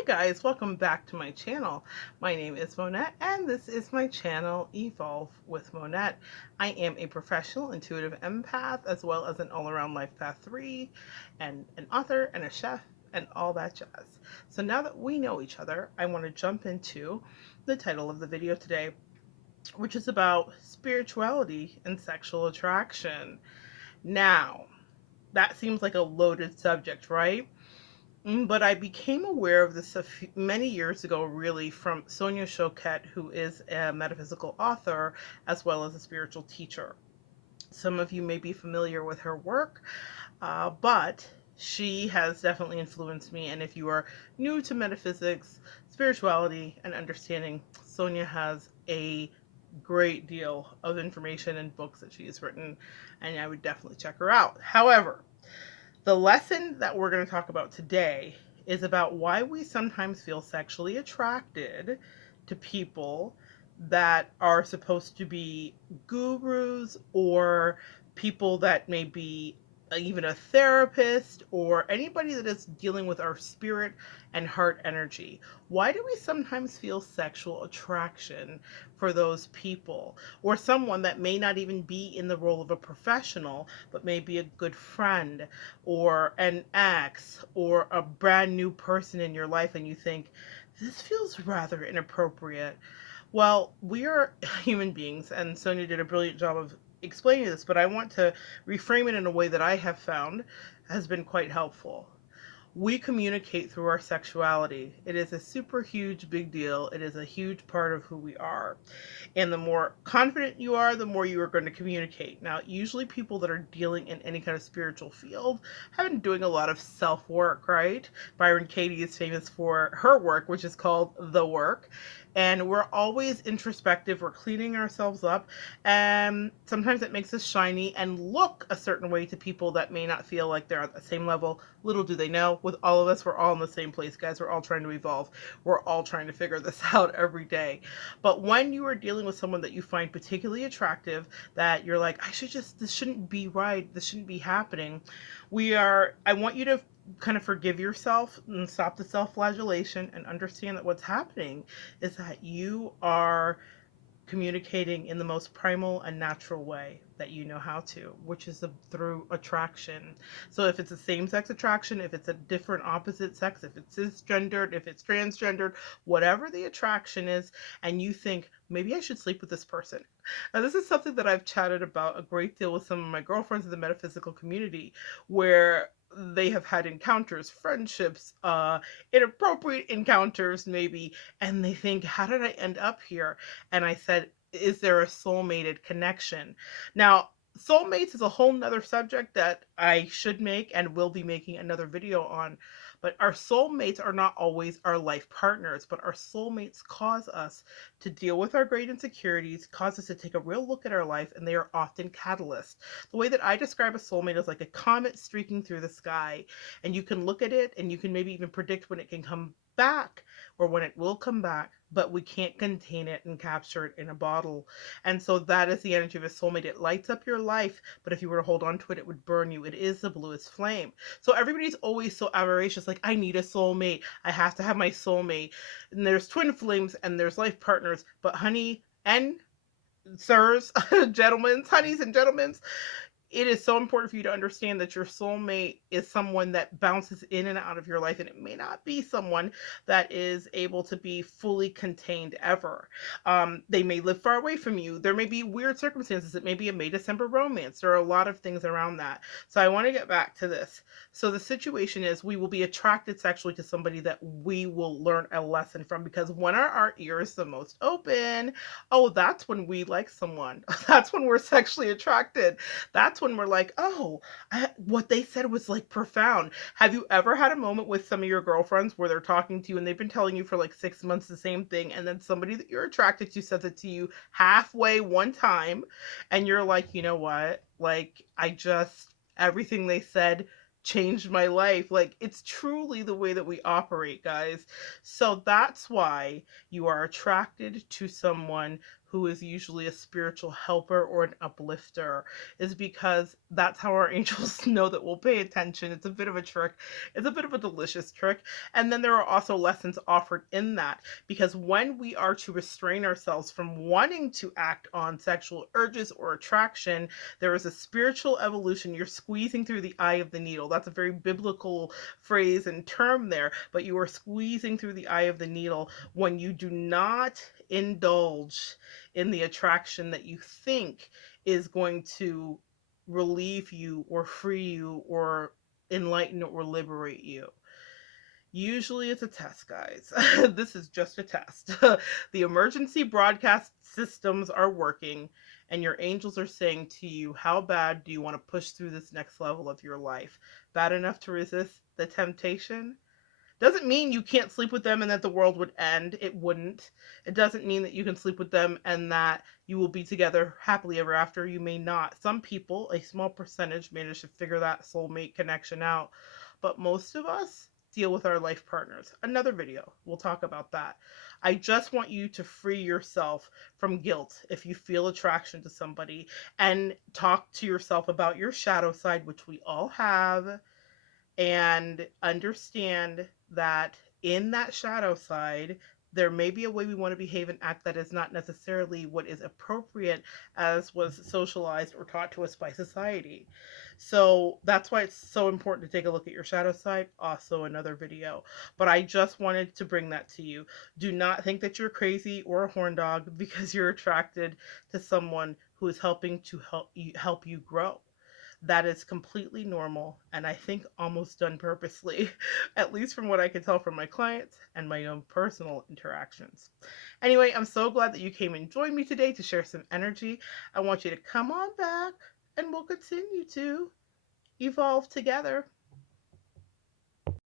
Hi guys, welcome back to my channel. My name is Monette and this is my channel Evolve with Monette. I am a professional intuitive empath as well as an all-around life path 3 and an author and a chef and all that jazz. So now that we know each other, I want to jump into the title of the video today, which is about spirituality and sexual attraction. Now, that seems like a loaded subject, right? But I became aware of this many years ago, really, from Sonia Choquette, who is a metaphysical author as well as a spiritual teacher. Some of you may be familiar with her work, but she has definitely influenced me. And if you are new to metaphysics, spirituality, and understanding, Sonia has a great deal of information and books that she has written, and I would definitely check her out. However, the lesson that we're going to talk about today is about why we sometimes feel sexually attracted to people that are supposed to be gurus or people that may be even a therapist or anybody that is dealing with our spirit and heart energy. Why do we sometimes feel sexual attraction for those people or someone that may not even be in the role of a professional but may be a good friend or an ex or a brand new person in your life and you think this feels rather inappropriate? Well, we are human beings, and Sonia did a brilliant job of explaining this, but I want to reframe it in a way that I have found has been quite helpful. We communicate through our sexuality. It is a super huge big deal. It is a huge part of who we are. And the more confident you are, the more you are going to communicate. Now, usually people that are dealing in any kind of spiritual field have been doing a lot of self work, right? Byron Katie is famous for her work, which is called The Work. And we're always introspective. We're cleaning ourselves up. And sometimes it makes us shiny and look a certain way to people that may not feel like they're at the same level. Little do they know, with all of us, we're all in the same place, guys. We're all trying to evolve. We're all trying to figure this out every day. But when you are dealing with someone that you find particularly attractive, that you're like, this shouldn't be right, this shouldn't be happening, I want you to kind of forgive yourself and stop the self-flagellation and understand that what's happening is that you are communicating in the most primal and natural way that you know how to, which is through attraction. So if it's a same-sex attraction, if it's a different opposite sex, if it's cisgendered, if it's transgendered, whatever the attraction is, and you think, maybe I should sleep with this person. Now, this is something that I've chatted about a great deal with some of my girlfriends in the metaphysical community, where they have had encounters, friendships, inappropriate encounters, maybe, and they think, how did I end up here? And I said, is there a soulmated connection? Now, soulmates is a whole nother subject that I should make and will be making another video on. But our soulmates are not always our life partners, but our soulmates cause us to deal with our great insecurities, cause us to take a real look at our life, and they are often catalysts. The way that I describe a soulmate is like a comet streaking through the sky, and you can look at it and you can maybe even predict when it can come back or when it will come back, but we can't contain it and capture it in a bottle. And so that is the energy of a soulmate. It lights up your life, but if you were to hold on to it, it would burn you. It is the bluest flame. So everybody's always so avaricious, like, I need a soulmate. I have to have my soulmate. And there's twin flames and there's life partners, but honey and sirs, gentlemen, honeys and gentlemen, it is so important for you to understand that your soulmate is someone that bounces in and out of your life, and it may not be someone that is able to be fully contained ever. They may live far away from you. There may be weird circumstances. It may be a May-December romance. There are a lot of things around that. So I want to get back to this. So the situation is we will be attracted sexually to somebody that we will learn a lesson from, because when are our ears the most open? Oh, that's when we like someone. That's when we're sexually attracted. That's when we're like, oh, what they said was like profound. Have you ever had a moment with some of your girlfriends where they're talking to you and they've been telling you for like 6 months the same thing, and then somebody that you're attracted to says it to you halfway one time, and you're like, you know what? Like, everything they said changed my life. Like, it's truly the way that we operate, guys. So that's why you are attracted to someone who is usually a spiritual helper or an uplifter, is because that's how our angels know that we'll pay attention. It's a bit of a trick. It's a bit of a delicious trick. And then there are also lessons offered in that, because when we are to restrain ourselves from wanting to act on sexual urges or attraction, there is a spiritual evolution. You're squeezing through the eye of the needle. That's a very biblical phrase and term there, but you are squeezing through the eye of the needle when you do not indulge in the attraction that you think is going to relieve you or free you or enlighten or liberate you. Usually it's a test, guys. This is just a test. The emergency broadcast systems are working, and your angels are saying to you, how bad do you want to push through this next level of your life? Bad enough to resist the temptation? Doesn't mean you can't sleep with them and that the world would end. It wouldn't. It doesn't mean that you can sleep with them and that you will be together happily ever after. You may not. Some people, a small percentage, manage to figure that soulmate connection out. But most of us deal with our life partners. Another video, we'll talk about that. I just want you to free yourself from guilt if you feel attraction to somebody, and talk to yourself about your shadow side, which we all have, and understand that in that shadow side, there may be a way we want to behave and act that is not necessarily what is appropriate as was socialized or taught to us by society. So that's why it's so important to take a look at your shadow side. Also, another video. But I just wanted to bring that to you. Do not think that you're crazy or a horn dog because you're attracted to someone who is helping to help you grow. That is completely normal, and I think almost done purposely, at least from what I can tell from my clients and my own personal interactions. Anyway, I'm so glad that you came and joined me today to share some energy. I want you to come on back, and we'll continue to evolve together.